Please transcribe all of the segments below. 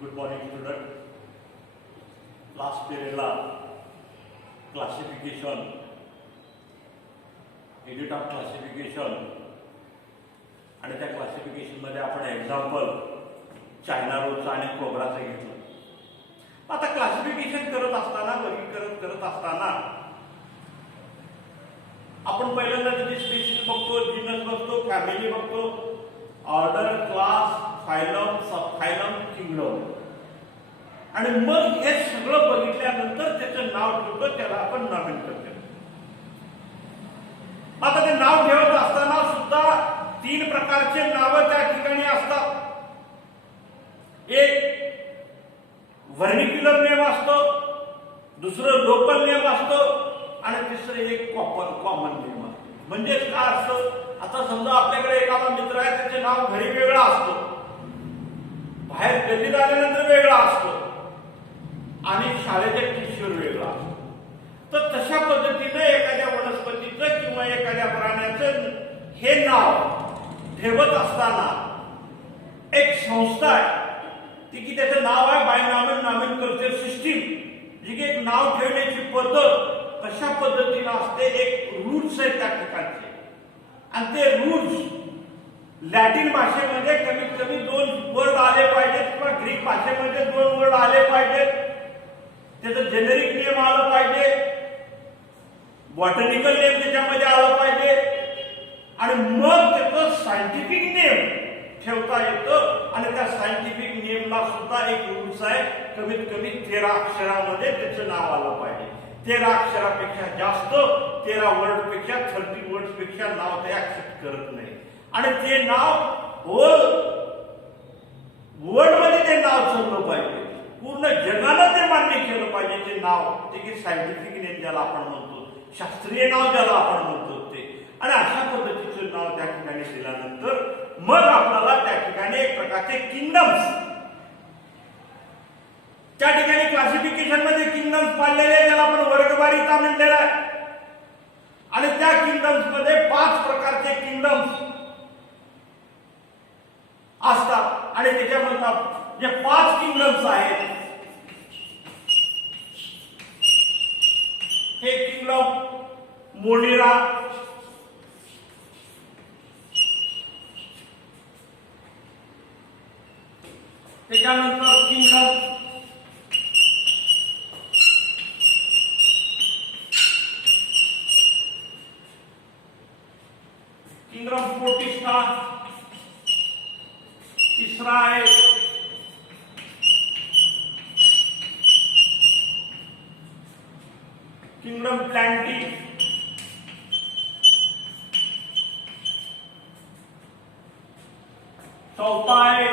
Good morning student. Last पिरियडला classification, edit of classification आणि त्या क्लासिफिकेशनमध्ये आपण एक्झाम्पल चायना रोजचं आणि कोब्राचं घेतलं. आता क्लासिफिकेशन करत असताना, वर्गीकरण करत असताना आपण पहिल्यांदा त्याची स्पीशीज बघतो, जीनस बघतो, फॅमिली बघतो, ऑर्डर, क्लास, फायलम, सबफायलम, किंगडम, आणि मग हे सगळं बघितल्यानंतर त्याचं नाव ठेवतो, त्याला आपण नामित करतो. आता ते नाव ठेवत असताना सुद्धा 3 प्रकारचे नावं त्या ठिकाणी असतात. एक व्हर्निक्युलर नेम असतो, दुसरं लोकल नेम असतो आणि तिसरं एक कॉमन नेम असतो. म्हणजे काय असतं, आता समजा आपल्याकडे एखादा मित्र आहे, त्याचे नाव घरी वेगळं असतं, बाहेर गल्लीत आल्यानंतर वेगळा असतो आणि शाळेच्या टीचर वेगळा असतो. तर तशा पद्धतीने एखाद्या वनस्पतीचं किंवा एखाद्या प्राण्याचं हे नाव ठेवत असताना एक संस्था आहे, ती की त्याचं नाव आहे बायनॉमियल नॉमेनक्लेचर सिस्टीम, जी की एक नाव ठेवण्याची पद्धत कशा पद्धतीने असते, एक रूल्स आहेत त्या ठिकाणचे. आणि ते रूल्स लॅटिन भाषेमध्ये कमीत कमी 2 वर्ड आले पाहिजेत किंवा ग्रीक भाषेमध्ये 2 वर्ड आले पाहिजेत. त्याचं जेनेरिक नेम आलं पाहिजे, बॉटनिकल नेम त्याच्यामध्ये आलं पाहिजे आणि मग त्याचं सायंटिफिक नेम ठेवता येतं. आणि त्या सायंटिफिक नेमला सुद्धा एक रूल्स आहे, कमीत कमी 13 अक्षरामध्ये त्याचं नाव आलं पाहिजे. 13 अक्षरापेक्षा जास्त, 13 वर्ड पेक्षा, 30 वर्ड पेक्षा नाव ते ऍक्सेप्ट करत नाही. आणि ते नाव होल वर्ल्ड मध्ये ते नाव चाललं पाहिजे, पूर्ण जगाला ते मान्य केलं पाहिजे. ते नाव ते की सायंटिफिक नेम ज्याला आपण म्हणतो, शास्त्रीय नाव ज्याला आपण म्हणतो ते. आणि अशा पद्धतीचं नाव त्या ठिकाणी दिल्यानंतर मग आपल्याला त्या ठिकाणी एक प्रकारचे किंगडम्स, त्या ठिकाणी क्लासिफिकेशन मध्ये किंगडम्स पाडलेले, ज्याला आपण वर्गवारीता म्हणलेला आहे. आणि त्या किंगडम्स मध्ये 5 प्रकारचे किंगडम्स असतात. आणि त्याच्यामध्ये जे 5 किंगडम्स आहेत, हे किंगडम मोनिरा, त्याच्यानंतर किंगडम प्रोटिस्टा, तिसरा आहे किंगडम प्लॅन्टी, चौथा आहे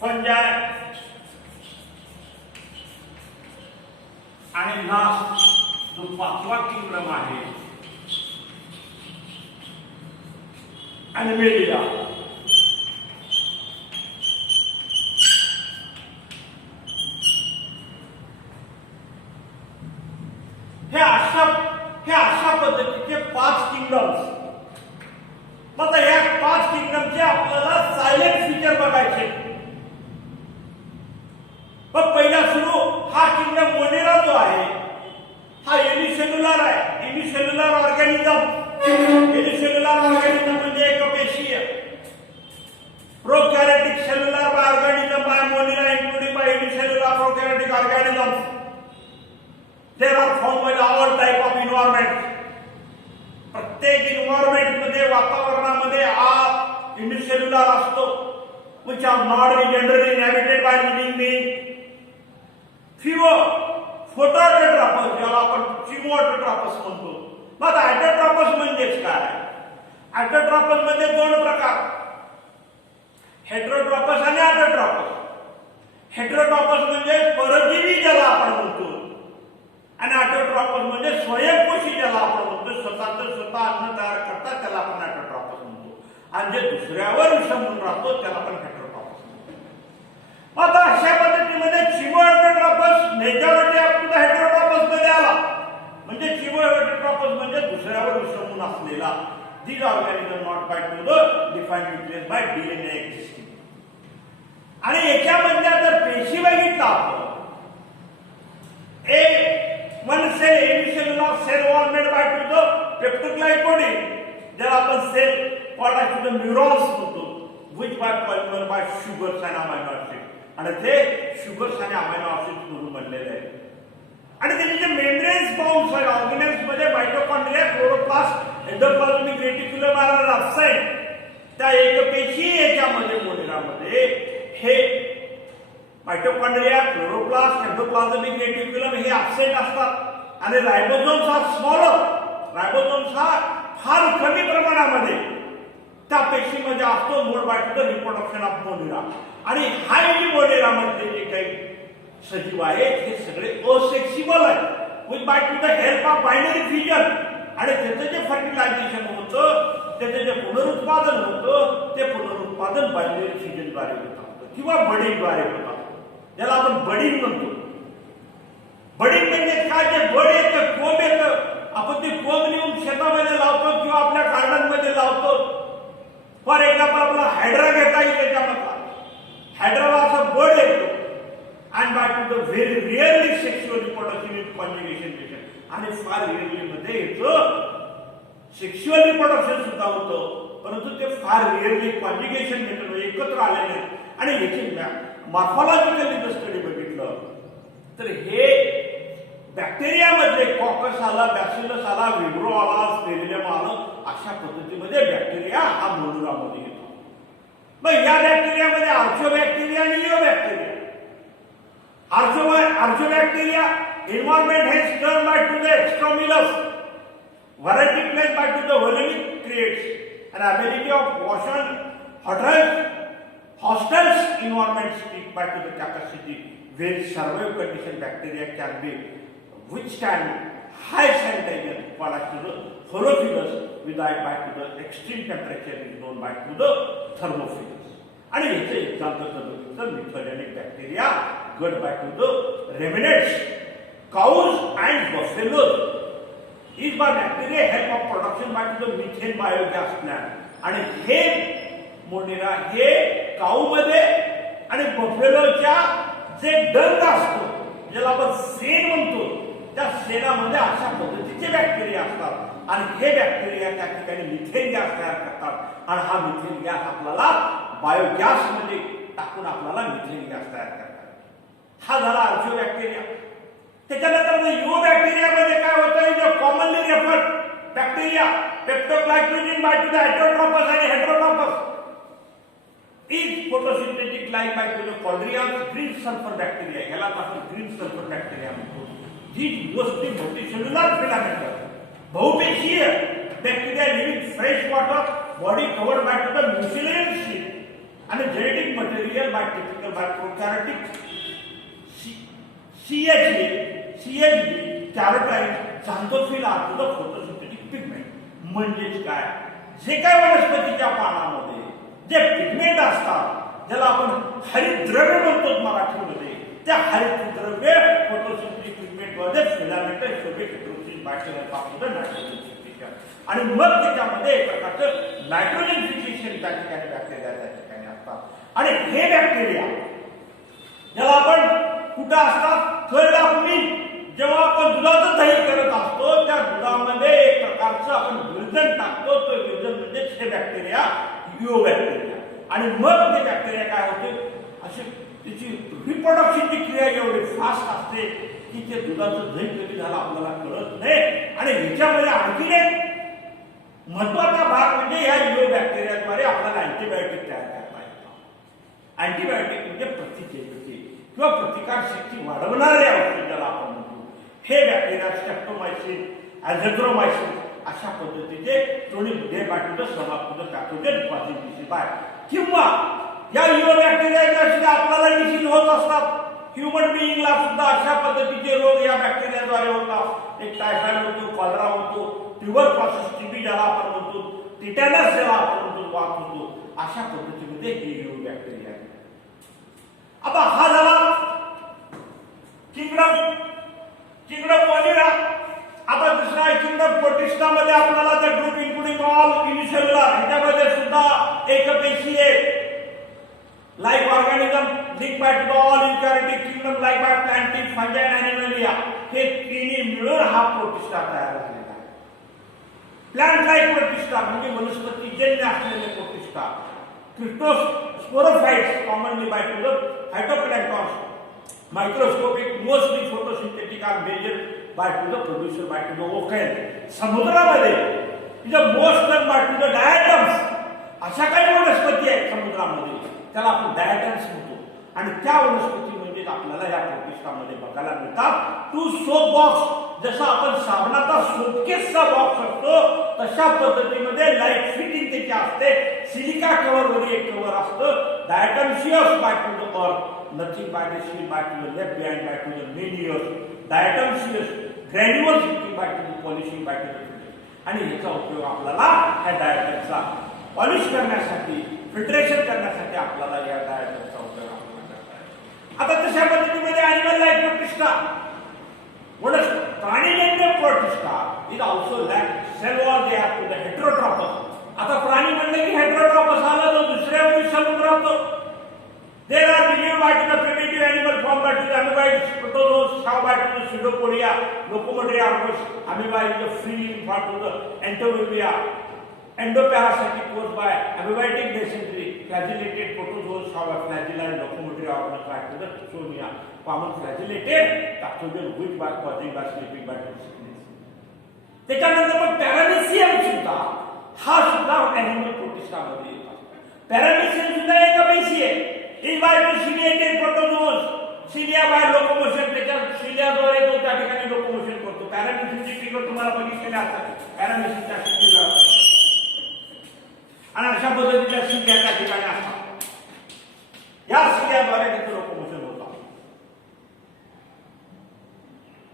फंजाय, आणि लास्ट जो 5वा किंगडम आहे ॲनिमेलिया. हे अशा पद्धतीचे 5 किंगडम्स. मग या 5 किंगडमचे आपल्याला सायलेंट फीचर बघायचे. मग पहिला सुरू हा किंगडम मोनेरा जो आहे, हा युनिसेल्युलर आहे. युनिसेल्युलर ऑर्गॅनिझम, युनिसेल्युलर ऑर्गॅनिझम म्हणजे एकपेशीय. Prokaryotic cellular by organism by Monera including by unicellular prokaryotic organisms. There are found by all type of environment. प्रत्येक एन्व्हायरमेंट मध्ये, वातावरणामध्ये हा युनिसेल्युलर असतो, which are not generally inhabited by living being. Few photoautotrophs, ज्याला आपण चिमोऑटोट्रॉपस म्हणतो. मग ऑटोट्रॉपस म्हणजेच काय? ऑटोट्रॉपस मध्ये 2 प्रकार, हेटेरोट्रॉपस आणि ऑटोट्रॉपस. हेटेरोट्रॉपस म्हणजे परजीवी ज्याला आपण म्हणतो, आणि ऑटोट्रॉपस म्हणजे स्वयंपोषी ज्याला आपण म्हणतो, स्वतः अन्न तयार करतात, त्याला आपण ऑटोट्रॉपस म्हणतो. आणि जे दुसऱ्यावर विषमून राहतो त्याला आपण हेटेरोट्रॉपस म्हणतो. आता अशा पद्धतीमध्ये चिमोऑटोट्रॉपस मेजॉरिटी ऑफ द हेटेरोट्रॉपस मध्ये आला. म्हणजे चिमोऑटोट्रॉपस म्हणजे दुसऱ्यावर विषमून असलेला these organisms not bind to the defined nucleus by DNA existing. आणि याच्यामधल्या जर पेशी बघितला आपण one cell unicellular cell wall made by to the peptidoglycogen, ज्याला आपण sale called as the neurons म्हणतो, which by polymer by sugars and amino acids, आणि ते शुगर्स आणि अमायनो ऍसिड्स म्हणून बनलेले आहेत. आणि त्याचे जे मेम्ब्रेन्स बाउंड्स आहेत ऑर्गॅनिल्स मध्ये माइटोकॉन्ड्रिया, क्लोरोप्लास्ट, एंडोप्लाझमिक रेटिक्युलम आणि राफ्साइड, त्या एकपेशी याच्यामध्ये मोनिरामध्ये हे माइटोकॉन्ड्रिया, क्लोरोप्लास्ट, एंडोप्लाझमिक रेटिक्युलम हे ऍब्सेंट असतात. आणि रायबोझोम्स हा स्मॉलर, रायबोझोम्स हा फार कमी प्रमाणामध्ये त्या पेशीमध्ये असतो. Mode by to the reproduction of Monera. आणि हा जी मोनिरामध्ये जे काही सजीव आहेत हे सगळे असेक्सिबल आहेत with bye to the help of binary fusion. आणि त्याचं जे फर्टिलायझेशन होतं, त्याचं जे पुनरुत्पादन होतं, ते पुनरुत्पादन बायनरी फ्युजनद्वारे होतं किंवा बडिंगद्वारे होतं, ज्याला आपण बडिंग म्हणतो. बडिंग म्हणजे काय? जे बड येतं, कोंब येतं, आपण ते कोंब नेऊन शेतामध्ये लावतो किंवा आपल्या गार्डन मध्ये लावतो. फॉर एक्झाम्पल आपला हायड्रा घेता येईल, त्याच्यामधला हायड्राला असं बड येतो. And by to the very rarely sexual reproduction in conjugation patient. आणि फार रिअरली मध्ये येतं सेक्शुअल रिप्रोडक्शन सुद्धा होतं, परंतु ते फार रिअरली कॉन्ज्युगेशन मेथड एकत्र आलेले आहेत. आणि याची मॉर्फॉलॉजिकली जर स्टडी बघितलं तर हे बॅक्टेरियामध्ये कॉकस आला, बॅसिलस आला, विब्रो आला, स्टेरिलियम आलं, अशा पद्धतीमध्ये बॅक्टेरिया हा मोनिरामध्ये येतो. मग या बॅक्टेरियामध्ये आर्चोबॅक्टेरिया आणि लिओबॅक्टेरिया. आर्चोबॅक्टेरिया environment has turned by to the extramuros, variety placed by to the volumic creates an ability of hostile environment speak by to the capacity where survive condition bacteria can be withstand high sanitization called as to the holophilus without by to the extreme temperature is known by to the thermophilus. आणि याचे example तर methanogenic bacteria got by to the ruminants, cows and buffaloes is by bacteria help of production by to the methane biogas plant. आणि हे मोनिरा हे काऊ मध्ये आणि बफेलोच्या जे डंग असतो, ज्याला आपण सेन म्हणतो, त्या सेनामध्ये अशा पद्धतीचे बॅक्टेरिया असतात. आणि हे बॅक्टेरिया त्या ठिकाणी मिथेन गॅस तयार करतात. आणि हा मिथेन गॅस आपल्याला बायोगॅस मध्ये टाकून आपल्याला मिथेन गॅस तयार करतात. हा झाला आर्चिओबॅक्टेरिया. त्याच्यानंतर युओबॅक्टेरियामध्ये काय होतं? जो commonly referred bacteria peptidoglycan by to the heterotrophs आणि heterotrophs is photosynthetic like by to the कॉल्ड्रियन्स ग्रीन सल्फर बॅक्टेरिया. ह्याला आपण ग्रीन सल्फर बॅक्टेरिया म्हणतो. जी मोस्टली मल्टीसेल्युलर फिलामेंट बहुपेशीय bacteria living fresh water body covered by to the mucilage sheet आणि genetic material by typical by prokaryotic CHB carotene xanthophyll are to the photosynthetic pigment. म्हणजेच काय? जे काय वनस्पतीच्या पानामध्ये जे पिगमेंट असतात, ज्याला आपण हरितद्रव्य म्हणतो मराठीमध्ये, त्या हरितद्रव्य फोटोसिंथेटिक पिगमेंट मध्ये फिलामेंट शोभिक हेटेरोसिस बॅक्टेरिया पासून नायट्रोजन फिक्सेशन. आणि मग त्याच्यामध्ये एक प्रकारचं नायट्रोजन फिक्सेशन त्या ठिकाणी बॅक्टेरिया त्या ठिकाणी असतात. आणि हे बॅक्टेरिया ज्याला आपण कुठं असतात? Third of milk. जेव्हा आपण दुधाचं दही करत असतो, त्या दुधामध्ये एक प्रकारचं आपण विरजन टाकतो. तो विरजन म्हणजे हे बॅक्टेरिया युओबॅक्टेरिया. आणि मग ते बॅक्टेरिया काय होते? अशी त्याची रिप्रोडक्शनची क्रिया एवढी फास्ट असते की ते दुधाचं दही कधी झालं आपल्याला कळत नाही. आणि ह्याच्यामध्ये आणखी एक महत्वाचा भाग म्हणजे ह्या युओबॅक्टेरियाद्वारे आपल्याला अँटीबायोटिक तयार करता येतात. अँटीबायोटिक म्हणजे प्रतिजैविके किंवा प्रतिकार शक्ती वाढवणारे औषध ज्याला आपण म्हणतो. हे बॅक्टेरिया स्ट्रेप्टोमायसिन, अझॅथ्रोमायसिन अशा पद्धतीचे क्रोनिक डे बाय समाप्त पॅथोजन कॉझिंग डिसीज बाय. किंवा या युओबॅक्टेरियाच्या सुद्धा आपल्याला डिसीज होत असतात. ह्युमन बिईंगला सुद्धा अशा पद्धतीचे रोग या बॅक्टेरियाद्वारे होतात. एक टायफॉइड होतो, कॉलरा होतो, ट्युबरक्लोसिस टीबी ज्याला आपण म्हणतो, टिटॅनस ज्याला आपण म्हणतो, वात होतो. अशा पद्धतीमध्ये हे युओबॅक्टेरिया. आता हा झाला किंगडम मोनिरा. आता दुसरा किंगडम प्रोटिस्टा मध्ये आपल्याला the group including all ekabaceae, like organism linked by to the all eukaryotic kingdom like by planting, fungi and animalia. हे तिन्ही मिळून हा प्रोटिस्टा तयार झालेला आहे. प्लांट लाईक प्रोटिस्टा म्हणजे वनस्पतीजन्य असलेले Protista. Sporophytes commonly by to the phytoplanktons, microscopic mostly photosynthetic are measured by to the producer by to the ocean. समुद्रामध्ये is most by to the diatoms. अशा काही वनस्पती आहेत समुद्रामध्ये त्याला आपण डायटम्स म्हणतो आणि त्या वनस्पती म्हणजे आपल्याला या प्रोटिस्टामध्ये बघायला मिळतात. टू सोप बॉक्स, जसा आपण साबणाचा सोपकेसचा बॉक्स असतो तशा पद्धतीमध्ये लाईट फिटिंग त्याची असते. सिलिका कव्हर वर एक कव्हर असतं. Diatomaceous by to the earth, nothing by the sea by to the left behind by to the many years. Diatomaceous granular fitting by to the polishing by to the आणि याचा उपयोग आपल्याला या डायटमचा polish करण्यासाठी, filtration करण्यासाठी आपल्याला या डायटमचा उपयोग आपल्याला करता येतो. आता तशा पद्धतीमध्ये ॲनिमल लाईफ प्रोटिस्टा, प्राणीजन्य Protista is also like cell wall they have to the heterotrophs. आता प्राणी म्हणले की हेटेरोट्रॉपस आला तर दुसऱ्या समुद्र होतो. There are believed by to the primitive animal form by to the amoeboids, protozoas, have by to the pseudopodia, locomotory organs, amoeba is the free form to the एंटोविविया. Endoparasitic caused by amoebatic dysentery, flagellated protozoans have a flagella and locomotory organs back to the Tachyphonia. Common flagellated Tachyphonia which by causing by sleeping by sickness. त्याच्यानंतर मग पॅरामेसियम सुद्धा हा सुद्धा animal प्रोटिस्टामध्ये येतो. Paramecium सुद्धा ekabaceae is by two ciliated protozoans. Cilia by locomotion, त्याच्या सिलियाद्वारे तो त्या ठिकाणी लोकोमोशन करतो. पॅरामेसियमची फिगर तुम्हाला बघितलेली असतात. पॅरामेसियमच्या फिगर आणि अशा पद्धतीच्या शिक्या त्या ठिकाणी असतात. या शिक्याद्वारे त्याचं लोकोमोशन होतं.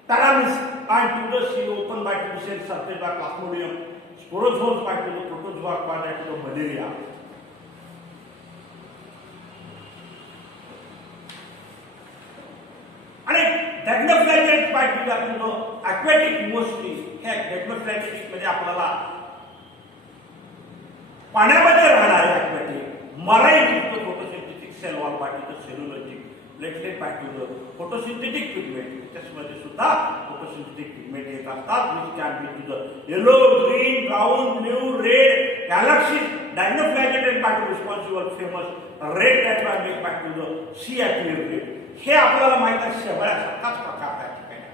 Paramecium by to the sea open by to the cell surface by Plasmodium, sporozoans by to the protozoa by to the malaria. आणि dinoflagellate by to the aquatic mostly. हे डॅग्नोफ्लॅजेटिक म्हणजे आपल्याला पाण्यामध्ये राहणारे aquatic, marine photosynthetic cell wall by to the cellulosic, platelet by to the photosynthetic pigment. त्याच्यामध्ये सुद्धा photosynthetic pigment येत असतात. Which can be to the yellow, green, brown, blue, red, Galaxy. Dinoflagellated by to responsible famous red type by to the sea occur red. हे आपल्याला माहित आहे शेवाळ्यासारखाच प्रकार त्या ठिकाणी.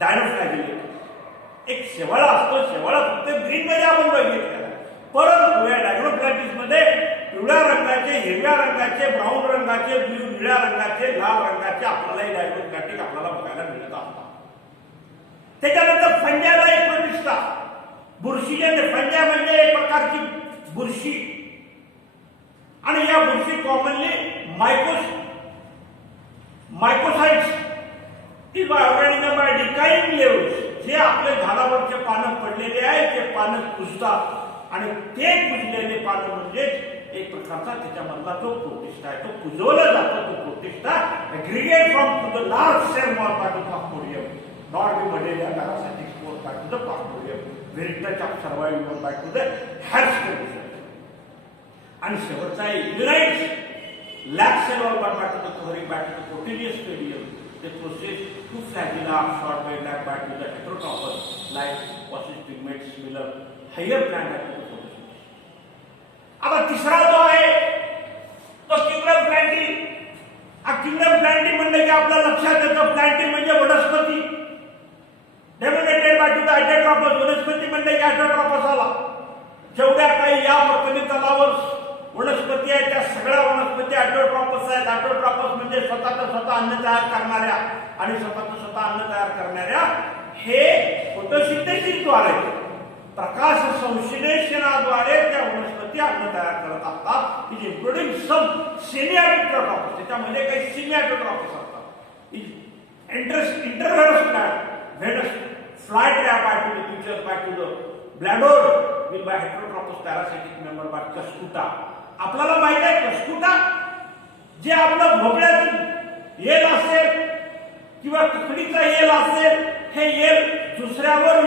डायग्नोफ्लॅजेटेड एक शेवाळा असतो. शेवाळा फक्त ग्रीन मध्ये आपण बघितलेला, परंतु या डायग्नोफ्लॅजिस मध्ये पिवळ्या रंगाचे, हिरव्या रंगाचे, ब्राऊन रंगाचे, ब्ल्यू निळ्या रंगाचे, लाल रंगाचे आपल्याला डायग्नोफ्लॅटिक आपल्याला बघायला मिळत असतात. त्याच्यानंतर फंजाला एक प्रोटिस्टा, बुरशीजन्य. फंजा म्हणजे एक प्रकारची बुरशी आणि या बुरशी commonly mycocytes is by organism by decaying levels. जे आपले झाडावरचे पानं पडलेले आहेत ते पानं कुजतात आणि ते कुजलेले पानं म्हणजे एक प्रकारचा त्याच्यामधला जो प्रोटिस्टा आहे तो कुजवला जातो. तो protista aggregate from to the large cell wall by to plasmodium, not be malaria parasitic spore by to the plasmodium, very touch of survival by to the health condition. आणि शेवटचा आहे unites lab cell wall by to the covering by to the proteinous stadium. The process to flagella are short by lab by to the heterotrophs like positive pigments similar higher plant photosynthesis. आता तिसरा जो आहे तो kingdom planting. हा kingdom planting म्हणजे की आपल्या लक्षात येतं प्लांटिंग म्हणजे वनस्पती. डेमोनेटेड बाय टू द हेटेरोट्रॉपस. वनस्पती म्हणजे की हेटेरोट्रॉपस आला. जेवढ्या काही या प्रकरणी तलावर वनस्पती आहेत त्या सगळ्या वनस्पती हेटेरोट्रॉपस आहेत. हेटेरोट्रॉपस म्हणजे स्वतःच स्वतः अन्न तयार करणाऱ्या आणि स्वतःच स्वतः अन्न तयार करणाऱ्या. हे फोटोसिंथेसिसद्वारे, प्रकाश संश्लेषणाद्वारे त्या वनस्पती अन्न तयार करत असतात. Is including some semi heterotrophs. त्याच्यामध्ये काही सेमी हेटेरोट्रॉपस असतात. Intravenous plant, Venus fly trap by to the features by to the bladder will by heterotrophs parasitic member by Cuscuta. आपल्याला माहित आहे कस्कुटा जे आपलं भोपळ्यातून येल असेल किंवा ककडीचा येल असेल, हे येल दुसऱ्यावर